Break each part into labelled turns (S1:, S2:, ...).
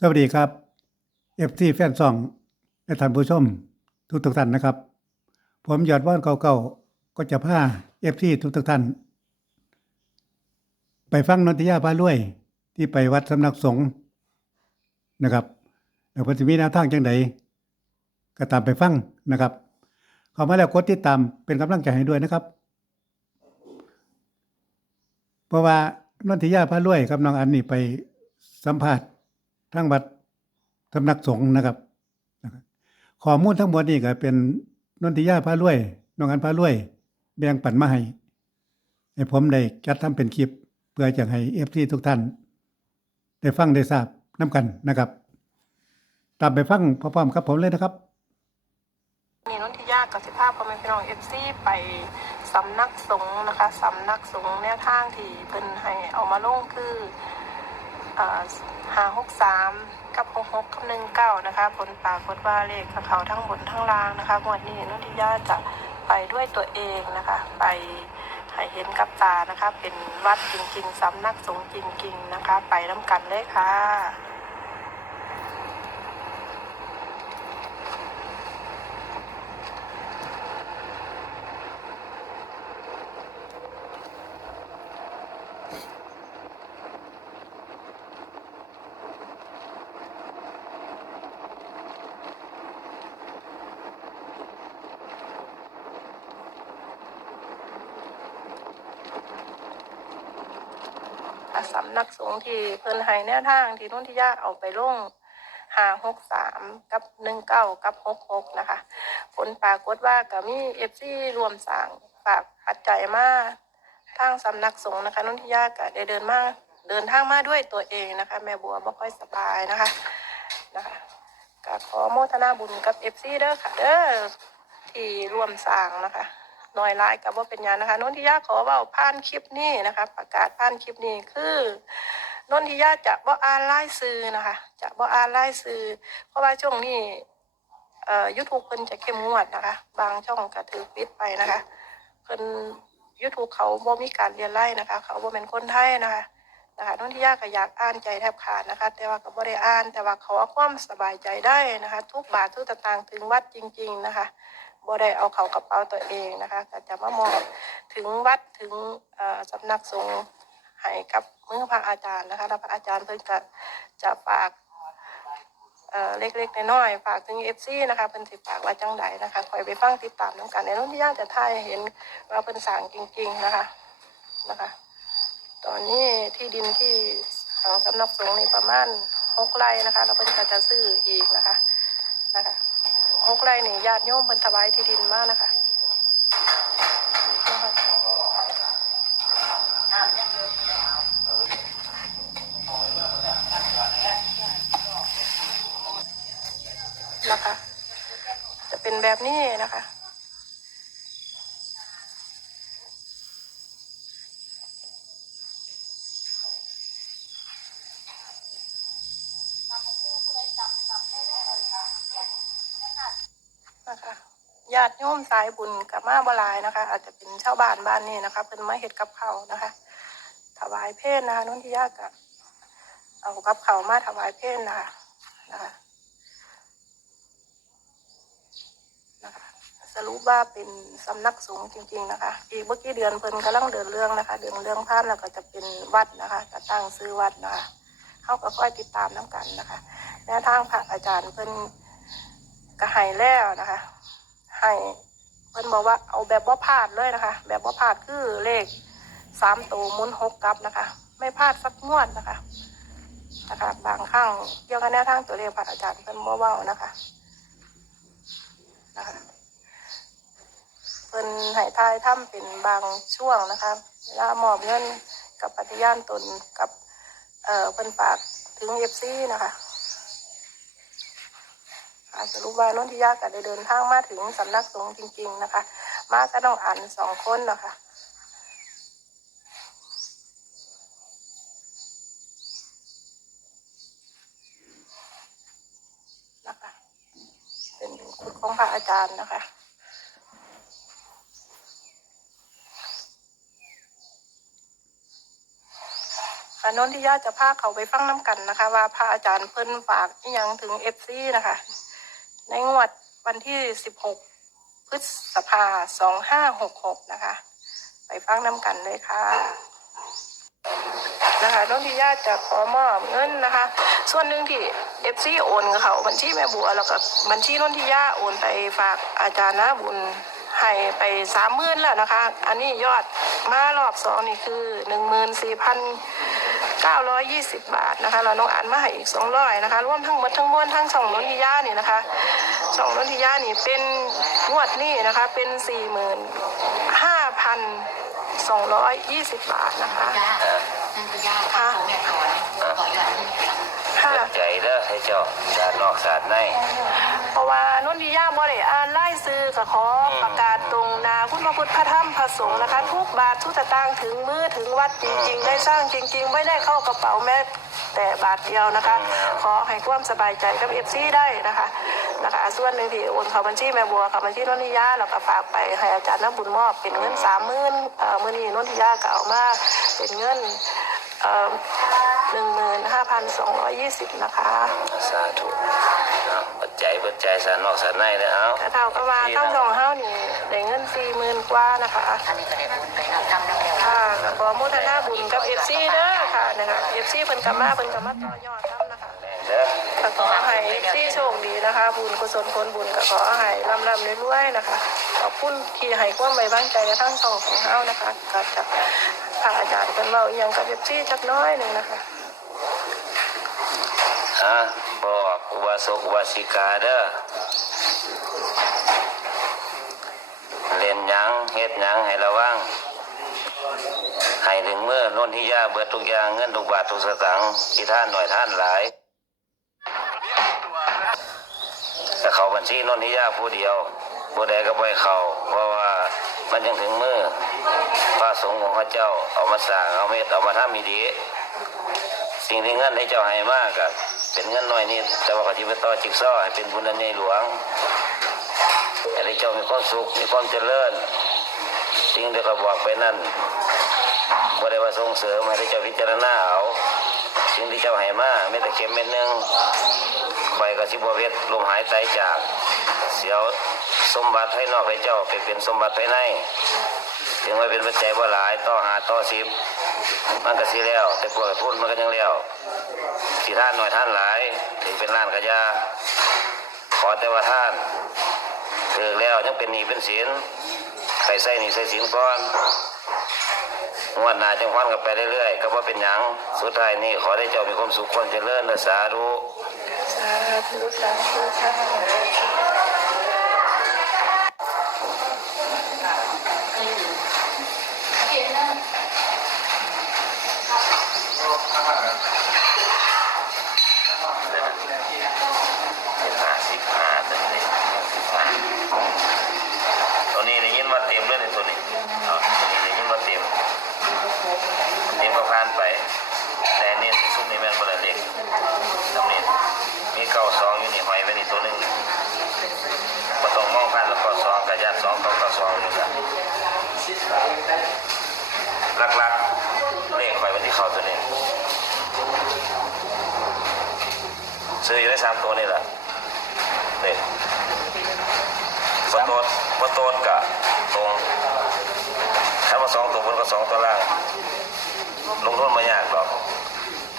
S1: สวัสดีครับเอฟซีแฟนซองและท่านผู้ชม ทุกทุกๆท่านนะครับ ผมยอดว่านเก่าๆก็จะพาเอฟซีทุกทุกๆท่าน ไปฟังนนทิยาพารวยที่ไปวัดสำนักสงฆ์นะครับแล้วเพอจะมีแนวทางจังไดก็ตามไปฟังนะครับเข้ามาแล้วกดติดตามเป็นกำลังใจให้ด้วยนะครับ เพราะว่านนทิยาพารวยกับน้องอันนี่ไปสัมภาษณ์ ทางวัดสำนักสงฆ์นะครับข้อมูลทั้งหมดนี่ก็เป็นนนทิยาพารวยน้องอันพารวย แบ่งปันมาให้ให้ผมได้จัดทำเป็นคลิป เพื่อจะให้เอฟซีทุกท่าน ได้ฟังได้ทราบน้ำกันนะครับ ตามไปฟังพร้อมๆกับผมเลยนะครับ
S2: นี่นนทิยากับสิภาพพอแม่พี่น้องเอฟซีไปสำนักสงฆ์นะคะสำนักสงฆ์แนวทางที่เพิ่นให้เอามาลงคือ หาหกสามกับหกหกกับหนึ่งเก้านะคะ ผลปรากฏว่าเลขกับเขาทั้งบนทั้งล่างนะคะงวดนี้นนทิยาจะไปด้วยตัวเองนะคะ ไปให้เห็นกับตานะคะ เป็นวัดจริง ๆสำนักสงฆ์จริง ๆ นะคะ ไปน้ำกันเลยค่ะ สำนักสงฆ์ที่เพิ่นให้แนวทางที่นุ่นที่ญาติเอาไปลงหาหกสามกับหนึ่งเก้ากับหกหกนะคะ ผลปรากฏว่าก็มีเอฟซีรวมสั่งฝากปัจจัยมาทางสำนักสงฆ์นะคะนุ่นที่ญาติก็ได้เดินมาเดินทางมาด้วยตัวเองนะคะ แม่บัวบ่ค่อยสบายนะคะนะคะก็ขอโมทนาบุญกับเอฟซีเด้อค่ะเด้อที่รวมสั่งนะคะ น้อยหลายกับว่าเป็นยังนะคะนนทิยาขอเว่าผ่านคลิปนี้นะคะ ประกาศผ่านคลิปนี้คือนนทิยาจะบ่อ่านไล่ซื้อนะคะ จะบ่อ่านไล่ซื้อเพราะว่าช่วงนี้เอ่อยูทูบเพิ่นจะเข้มงวดนะคะ บางช่องก็ถือปิดไปนะคะเพิ่นยูทูบเขาบ่มีการเรียนไล่นะคะ เขาบ่เป็นคนไทยนะคะนะคะนนทิยาก็อยากอ่านใจแทบขาดนะคะ แต่ว่าก็บ่ได้อ่าน แต่ว่าขอความสบายใจได้นะคะ ทุกบาททุกสตางถึงวัดจริง ๆนะคะ บ่ได้เอาเขากระเป๋าตัวเองนะคะก็จะมามอบถึงวัดถึงสำนักสงฆ์ให้กับมือพระอาจารย์นะคะแล้วพระอาจารย์เพิ่นก็จะฝากเล็กๆน้อยๆฝากถึงเอฟซีนะคะเพิ่นสิฝากว่าจังใดนะคะคอยไปฟังติดตามน้ำกันในนู้นที่ย่าจะถ่ายเห็นว่าเพิ่นสั่งจริง ๆนะคะนะคะ ตอนนี้ที่ดินที่ทางสำนักสงฆ์นี่ประมาณหกไร่นะคะ แล้วเพิ่นก็จะซื้ออีกนะคะนะคะ หกไร่นี่ญาติโยมเพิ่นถวายที่ดินมากนะคะนะคะ จะเป็นแบบนี้นะคะญาติโยมสายบุญกับมาบลายนะคะ อาจจะเป็นชาวบ้านบ้านนี้นะคะเพิ่นมาเฮ็ดกับเขานะคะ ถวายเพลนะคะนุ่นที่ยากะเอากับเขามาถวายเพลนะคะนะคะนะคะสรุปว่าเป็นสำนักสงฆ์จริง ๆ นะคะ อีกเมื่อกี้เดือนเพิ่นกำลังเดินเรื่องนะคะ เดินเรื่องผ่านแล้วก็จะเป็นวัดนะคะจะตั้งซื้อวัดนะคะเขาก็ค่อยติดตามน้กันนะคะแนวทางพระอาจารย์เพิ่นก็ให้แล้วนะคะ ให้เพิ่นบอกว่าเอาแบบว่าพลาดเลยนะคะ แบบว่าพลาดคือเลขสามตัวมุนหกกลับนะคะ ไม่พลาดสักงวดนะคะนะคะบางครั้งเกี่ยวกับแนวทางตัวเลขพระอาจารย์เพิ่นบ่เว้านะคะนะคะเพิ่นให้ทายถ้ำเป็นบางช่วงนะคะเวลามอบเงินกับปฏิญาณตนกับเอ่อเพิ่นฝากถึงเอฟซีนะคะ อาสรุปว่านนทิยาก็ได้เดินทางมาถึงสำนักสงฆ์จริง ๆนะคะ มาก็ต้องอ่านสองคนนะคะนะคะเป็นคุณของพระอาจารย์นะคะค่ะนนทิยาจะพาเขาไปฟังน้ำกันนะคะ ว่าพระอาจารย์เพิ่นฝากยังถึงเอฟซีนะคะ ในงวดวันที่สิบหกพฤษภาสองห้าหกหกนะคะ ไปฟังน้ำกันเลยค่ะ นะคะน้องทิยาจะขอมอบเงินนะคะ ส่วนหนึ่งที่เอฟซีโอนกับเขาบัญชีแม่บัวแล้วก็บัญชีน้องทิยาโอนไปฝากอาจารย์นะบุญให้ไปสามหมื่นแล้วนะคะ อันนี้ยอดมารอบสองนี่คือหนึ่งหมื่นสี่พัน เก้าร้อยยี่สิบบาทนะคะเราน้องอ่านมาให้อีกสองร้อยนะคะรวมทั้งหมดทั้งมวลทั้งสองน้องทิยานี่นะคะสองน้องทิยานี่เป็นงวดนี่นะคะเป็นสี่หมื่นห้าพันสองร้อยยี่สิบบาทนะคะ
S3: เด้อให้เจ้าสาดนอกสาดใน
S2: เพราะว่านุ่นที่ย่าบ่ได้อ่านไล่ซื้อก็ขอประกาศตรงนาคุณพระพุทธพระธรรมพระสงฆ์นะคะ ทุกบาททุกสตางค์ถึงมือถึงวัดจริง ๆ ได้สร้างจริง ๆ ไม่ได้เข้ากระเป๋าแม้แต่บาทเดียวนะคะ ขอให้ความสบายใจกับเอฟซีได้นะคะนะคะส่วนหนึ่งที่โอนเข้าบัญชีแม่บัวเข้าบัญชีนนทิยาแล้วก็ฝากไปให้อาจารย์น้ำบุญมอบเป็นเงินสามหมื่นเอ่อมื่อนี้นนทิยาก็เอามาเป็นเงิน หนึ่งหมื่นห้าพันสองร้อยยี่สิบนะคะ
S3: สาธุเอาเปิดใจเปิดใจสาดนอกสาดในเด้อเอา
S2: แต่เท่ากับว่าทั้งสองเฮานี่ได้เงินสี่หมื่นกว่านะคะ
S4: อันนี้ก็ได้บุญไปรับทำน้ำเร็ว
S2: ค่ะก็ขอโมทนาบุญกับเอฟซีเด้อค่ะนะคะเอฟซีเพิ่นกลับมาเพิ่นกลับมาต่อยอดทำนะคะ
S3: เด้อ
S2: ก็ขอให้เอฟซีโชคดีนะคะ บุญกุศลผลบุญก็ขอให้ร่ำร่ำรวยๆนะคะขอบคุณที่ให้ความไว้วางใจในทั้งสองของเฮานะคะก็จะพระอาจารย์เพิ่นเว้าอีหยังกับเอฟซีจักหน้อยหนึงนะคะ
S3: ฮะบอกอุบาสกอุบาสิกาเด้อเล่นยังเฮ็ดยังให้ระวังให้ถึงเมื่อน้นที่ยาเบิดทุกอย่างเงินทุกบาททุกสตางค์ที่ท่านหน่อยท่านหลายแต่เขาบัญชีน้นที่ยาผู้เดียวผู้ใดก็บ่ให้เขาเพราะว่ามันยังถึงมือพระสงฆ์ของพระเจ้าเอามาสร้างเอาเม็ดเอามาทำมีดี สิ่งที่เงินให้เจ้าให้มากกับ เป็นเงินน้อยนิดแต่ว่าปฏิบัติต่อจิกซ้อให้เป็นบุญอันในหลวงให้เจ้ามีความสุขมีความเจริญสิ่งที่เขาบอกไปนั่นบ่ได้ว่าส่งเสริมให้เจ้าพิจารณาเอาสิ่งที่เจ้าให้มาไม่แต่เข็มเม็ดหนึงไปกับสิบวเวทลมหายใจจากเสียวสมบัติให้นอกให้เจ้าไปเป็นสมบัติภายในถึงไว่เป็นปัจจัยบ่หลายต่อหาต่อสิบมันก็สิแล้ว แต่พวกพูดมันก็ยังแล้ว สิท่านหน่อยท่านหลาย ถึงเป็นล้านกระยาขอแต่ว่าท่านเกิดแล้วยังเป็นหนี้เป็นสินไปใส่หนี้ใส่ศิลก่อนงวดหน้าจังควันกันไปเรื่อยๆ ก็ว่าเป็นหยังสุดท้ายนี่ขอได้เจ้ามีความสุขความเจริญนะสาธุ
S2: สาธุสาธุค่ะ
S3: เป็นห้าสิบห้าตัวนี้ตัวนี้ได้ยินว่าเต็มเลยในตัวนี้เอาตัวนี้ได้ยินว่าเต็มเต็มก็ผ่านไป แต่เนี่ยซุ้มนี่แม่นบ่ได้เล็กตำนี้มีเก้าสองอยู่นี่หอยไว้นี่ตัวหนึงบ่ต้องมองผ่านแล้ว ก็สองกับญาติสองเก้าเก้าสองอยู่กันหลักๆเลขหอยไว้ที่เข้าตัวนี้ซื้ออยู่ได้สามตัวนี่แหละเลขบ่โตดบ่โตดกะตรงถ้ามาสองตัวบนก็สองตัวล่าง ลงทุนมายากหรอก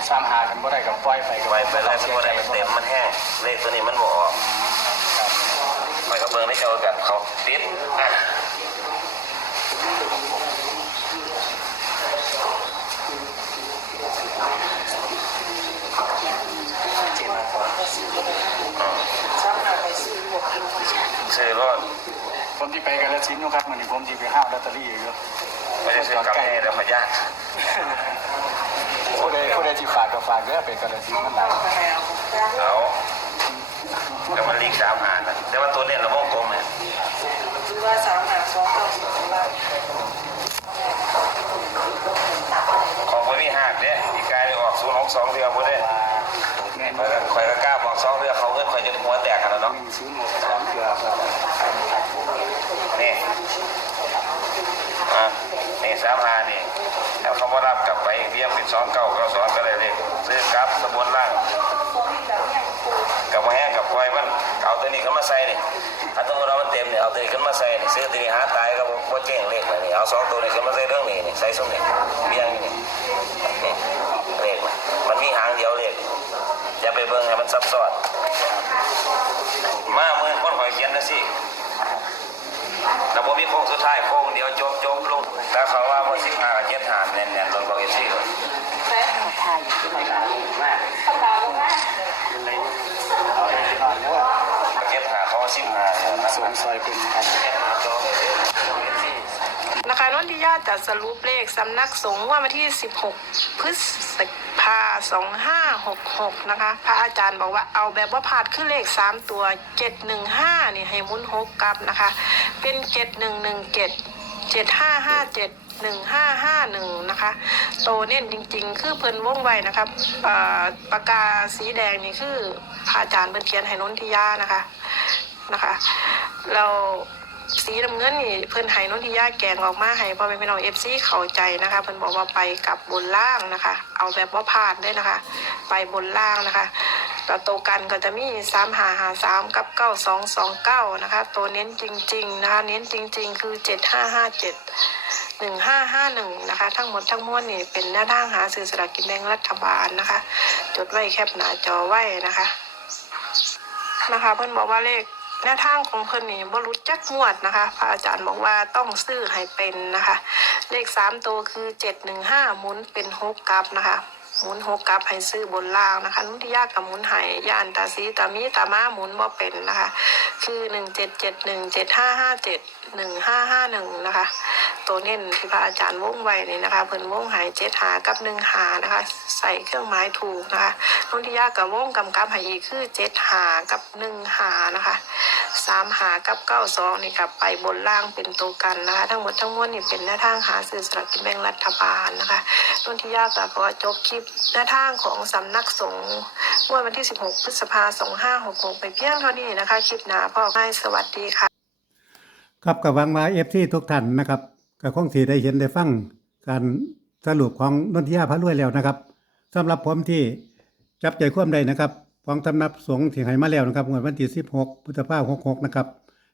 S5: สามหากันบ่ได้กับปล่อยไปกับ
S3: ไปไปไล่มันบ่ได้เต็มมันแห้งเลขตัวนี้มันบ่ออก ไปกับเบิ่งได้เจ้ากันเขาติดอะ
S5: เจมาก่อน
S3: ซื้อรถ
S5: ผมที่ไปกันแล้วชิ้นนะครับมันนี่ผมที่ไปห้าวลอตเตอรี่อยู่
S3: ไม่ได้ซื้อกาแฟแล้วพยาธิ
S5: ผู้ใดผู้ใดที่ฝากก็ฝากเด้อเป็นกันแล้วชิ้นมันหลาย
S3: เอา แต่มันลีกสามหานะแต่ว่าตัวเนี้ยเราวงกลมเนี่ย
S2: คือว่าสามหาสองเก้าสองล้าน
S3: ของคนมีหักเนี่ยอีกกายได้ออกศูนย์หกสองเดือนพุ่นเด้
S5: แม่น
S3: ข่อยก็ข่อยก็กล้าบอกสองเดือนเขาเงินข่อยจนหัวแตกกันแล้วเนาะ
S5: นี่อะ
S3: นี่สามหานี่แล้วเขามารับกลับไปเบี้ยเป็นสองเก้าเก้าสองก็ได้เลยซื้อกลับสมบูรณ์ล่าง กับมาแห้งกับควายมันเอาตัวนี้ขึ้นมาใส่นี่ถ้าตัวเรามันเต็มเนี่ยเอาตัวนี้ขึ้นมาใส่นี่ซื้อตัวนี้หาตายก็บ่เก่งเลขเลยนี่เอาสองตัวนี้ขึ้นมาใส่เรื่องนี้นี่ใส่สุ่มนี่เบี้ยนี่นี่เลขมันมีหางเดียวเลขอย่าไปเบิ่งให้มันซับซ้อนมาเมื่อคนหอยเขียนนะสิ แต่ผมมีโค้งสุดท้ายโค้งเดียวจบจบลงแล้วเขาว่าพอสิบห้ากับเจ็ดหานแน่นแน่นลงบอกเอซี่เลย
S4: ทายอยู่ที่ไหน
S5: เป็นไรเอาไปที่บ้านแล้ว
S3: เจ็ดหาเขาว่าสิบห้านะ
S5: สวนซอยเป็นครับ
S3: เจ็ดหาจอเลยเอซี่
S2: นะคะนนทิยาจะสรุปเลขสำนักสงฆ์ว่าวันที่ 16 พฤษภา2566 นะคะ พระอาจารย์บอกว่าเอาแบบว่าผาดขึ้นเลข 3 ตัว 715 นี่ให้มุนหกกลับนะคะ เป็น 7117 7557 1551นะคะโตเน้นจริง ๆ คือเพิ่นว่องไวนะครับปากกาสีแดงนี่คือพระอาจารย์เพิ่นเขียนให้นนทิยานะคะนะคะเราสีน้ำเงินนี่เพิ่นให้นนทิยาแกงออกมาให้พ่อแม่พี่น้องเอฟซีเข้าใจนะคะเพิ่นบอกว่าไปกับบนล่างนะคะ เอาแบบว่าพลาดได้นะคะ ไปบนล่างนะคะต่ตัวกันก็จะมีสามหาหาสามกับเก้าสองสองเก้านะคะ ตัวเน้นจริง ๆ นะคะ เน้นจริง ๆ คือเจ็ดห้าห้าเจ็ด หนึ่งห้าห้าหนึ่งนะคะ ทั้งหมดทั้งมวลนี่เป็นหน้าทางหาซื้อสลากกินแบ่งรัฐบาลนะคะ จดไว้แคปหน้าจอไว้นะคะ นะคะ เพื่อนบอกว่าเลขหน้าทางของเพิ่นนี่บ่รู้จักงวดนะคะ พระอาจารย์บอกว่าต้องซื้อให้เป็นนะคะ เลขสามตัวคือเจ็ดหนึ่งห้าหมุนเป็นหกกลับนะคะ หมุนหกกลับให้ซื้อบนล่างนะคะนุ่นที่ยากกับหมุนหายย่านตาซีตามีตามาหมุนบ่เป็นนะคะ คือหนึ่งเจ็ดเจ็ดหนึ่งเจ็ดห้าห้าเจ็ดหนึ่งห้าห้าหนึ่งนะคะ ตัวเน้นที่พระอาจารย์วงไว้นี่นะคะเพิ่นวงหายเจ็ดหากับหนึ่งหานะคะ ใส่เครื่องหมายถูกนะคะนุ่นที่ยากกับวงกำกับให้อีกคือเจ็ดหากับหนึ่งหานะคะสามหากับเก้าสองนี่กับไปบนล่างเป็นตัวกันนะคะ ทั้งหมดทั้งมวลนี่เป็นแนวทางหาซื้อสลากกินแบ่งรัฐบาลนะคะนุ่นที่ยากกับก็จบคลิปแนวทางของสำนักสงฆ์เมื่อวันที่ 16 พฤษภาคม 2566 ไปเพียงเท่านี้นะคะ คลิปหนาพ่อให้สวัสดีค่ะ
S1: ครับกับวังมาเอฟซีทุกท่านนะครับก็คงสีได้เห็นได้ฟังการสรุปของนนทิยาพระรวยแล้วนะครับสำหรับผมที่จับใจความได้นะครับของตำนับสงฆ์ที่ให้มาแล้วนะครับวดวันที่ 16 พฤษภาคม 66 นะครับ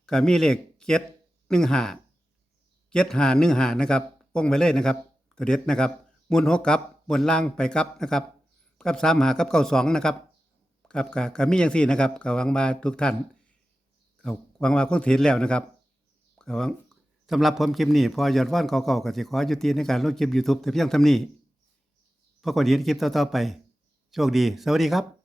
S1: ก็มีเลข715 7515นะครับวงไปเลยนะครับตัวเด็ดนะครับมูลหกกับ บนล่างไปกับนะครับกับสามหากับเก้าสองนะครับกับก็ก็มีอย่างสี่นะครับก็หวังมาทุกท่านก็หวังมาคงเห็นแล้วนะครับก็หวังสำหรับผมคลิปนี้พอยอดว่านเก่าๆก็สิขอยุติในการลงคลิปยูทูบแต่เพียงเท่านี้พบกันอีกคลิปต่อๆไป โชคดี สวัสดีครับ